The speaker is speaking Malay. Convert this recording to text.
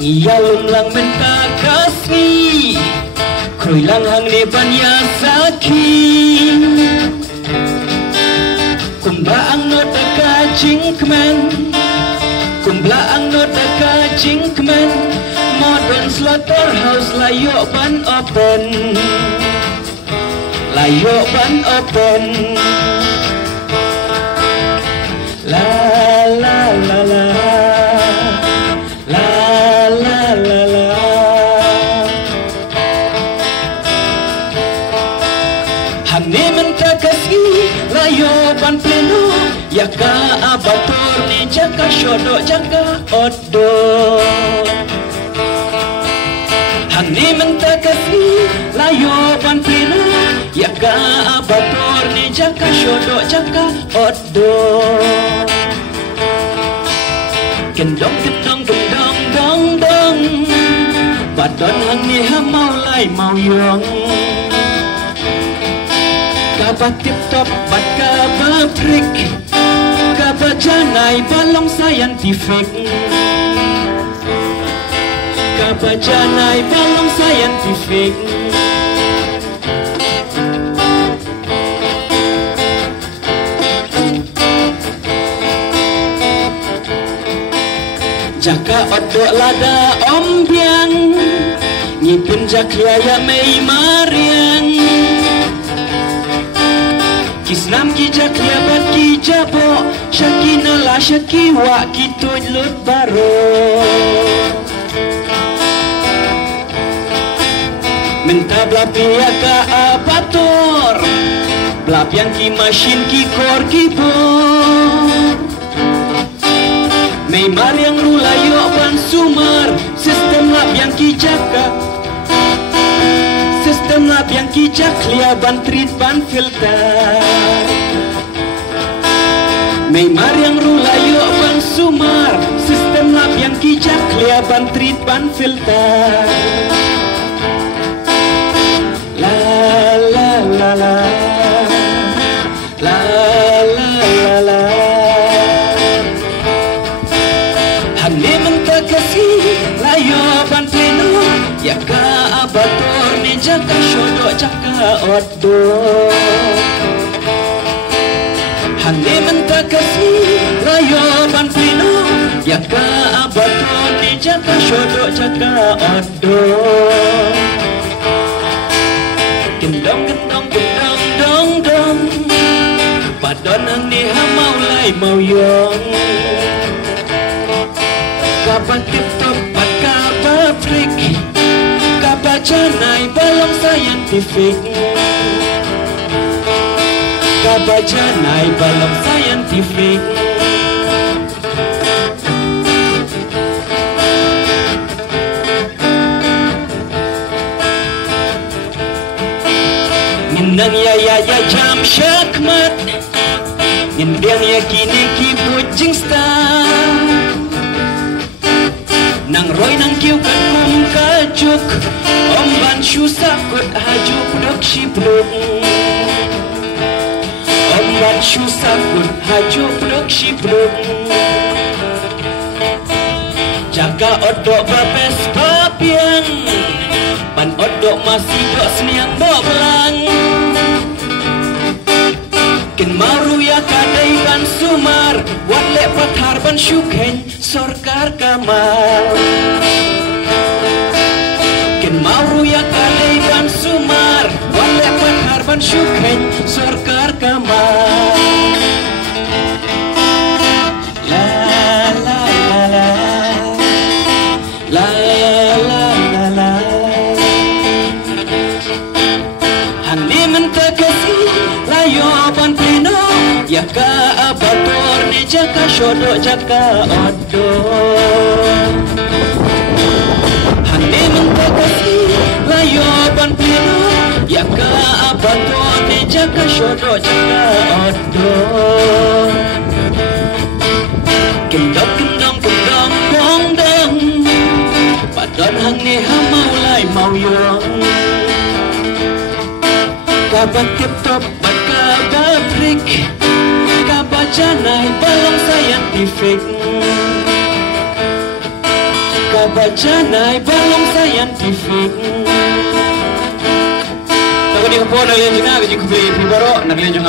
Ngiyalom lang mentakasni Kroy lang hang nebanya sakin Kumbaang nota kajing kemen Kumblaang nota kajing kemen Modern slaughterhouse layok ban open Layok ban open La la la la La la la la Hane mentakasi layok ban pleno Yaka abator ni jaka shodok jaka odo Hane mentakasi layok ban pleno Yaka abator ni jaka shodok jaka odo Gendong gendong gendong dong dong Badon hang ni hamau lai mau yong Kaba tip top bat kaba prik Kaba janai balong scientific Kaba janai balong scientific Jaka odok lada ombiang Ngipin jaklaya mei mariang Kisnam ki jaklaya bat ki jabo Syakina la syakiwa ki tulut baro Minta belapia ka apator Belapian ki masin ki kor ki bor Mei mariang rulayo ban sumar Sistem lap yang kijaka Sistem lap yang kijak lia ban treat ban filter Mei mariang rulayo ban sumar Sistem lap yang kijak lia ban treat ban filter La la la la La la la la Hane mentakasi layo ban pleno Yaka abator ni jaka shodok jaka odo Hane mentakasi layo ban pleno Yaka abator ni jaka shodok jaka odo Gendong gendong gendong dong dong Badon hang ni hamau lai mau yong Kaba tip top bat kaba prik Kaba janai balong scientific Kaba janai balong scientific Minang ya jam syakmat Ngindiang ya kini kibut jing star Nang roy nang kiu kat kum kajuk Om ban syusak kot hajuk dok shipluk Om ban syusak kot hajuk dok shipluk Jaga odok babes papiang Pan odok masih dok seniang dok belang Kin maru ya kadai ban sumar Wale pathar ban syukhen Sorkar kamal Kin maru ya kadai ban sumar Wale pathar ban syukhen Sorkar kamal La la la la La la la la Hane mentakasi layo ban pleno Yaka abator ni jaka shodok jaka odo Hane mentakasi layo ban pleno Yaka abator ni jaka shodok jaka odo Gendong gendong gendong dong dong Padon hang ni hamau lai mau yong Kaba tip top bat kaba prik Kaba janai balong scientific baca naik balong scientific. Tahu ni ko po naglenjong na, biji ko pilih pibaro naglenjong